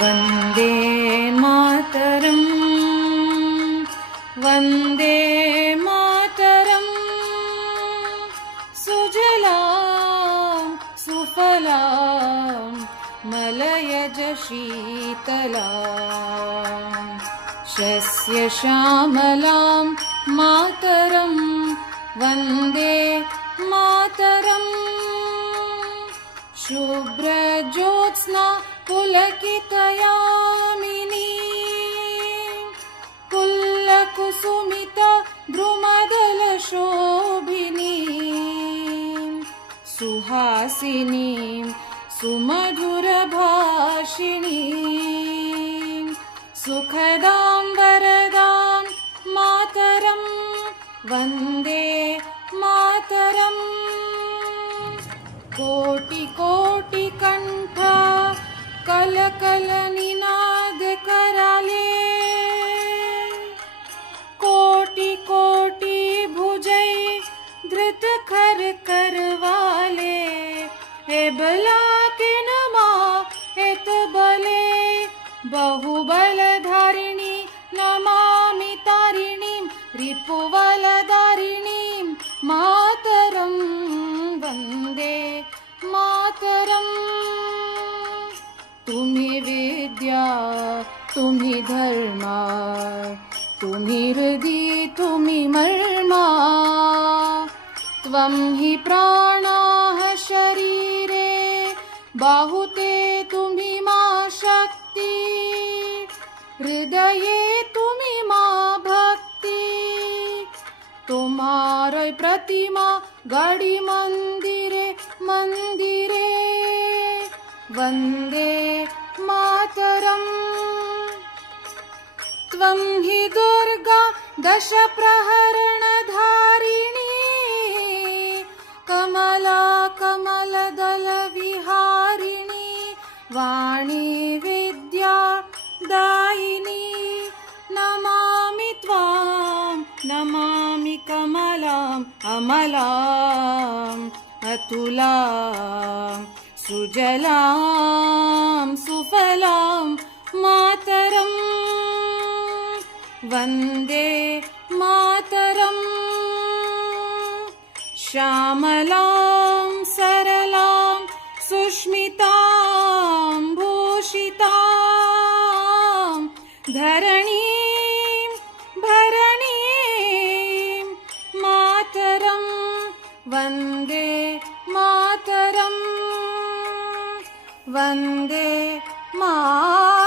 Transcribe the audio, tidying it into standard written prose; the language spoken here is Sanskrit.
वन्दे मातरम् वन्दे मातरम् सुजलां सुफलां मलयज शीतलां शस्यश्यामलां मातरं वन्दे मातरम् शुभ्रज्योत्स्ना पुलकितयामिनी पुल्लकुसुमिता द्रुमदलशोभिनी सुहासिनीं सुमधुरभाषिणीं सुखदां वरदां मातरं वन्दे मातरम् कोटिकोटिकण्ठा कलकलनिनादकराले कोटि भुजै धृतखरकरवाले एबला के नमा एतबले बहुबलधारिणी नमामि तारिणीं रिपुबलधारिणीं मातरं वन्दे मातरम् तुम्ही विद्या तुम्ही धर्मा तुम्ही हृदि तुम्ही मर्मा त्वं हि प्राणाः शरीरे बाहुते तुम्ही मा शक्ति हृदये तुम्ही मा भक्ति तुम्हारे प्रतिमा गडी मंदिरे मंदिरे वन्दे मातरम् त्वं हि दुर्गा दशप्रहरणधारिणी कमला कमलदलविहारिणी वाणी विद्या दायिनी नमामि त्वां नमामि कमलाम् अमलाम् अतुलाम् सुजलां सुफलां मातरं वन्दे मातरम् श्यामलां सरलां सुष्मितां भूषितां धरणीं भरणीं मातरं वन्दे मातरम् वन्दे मातरम्।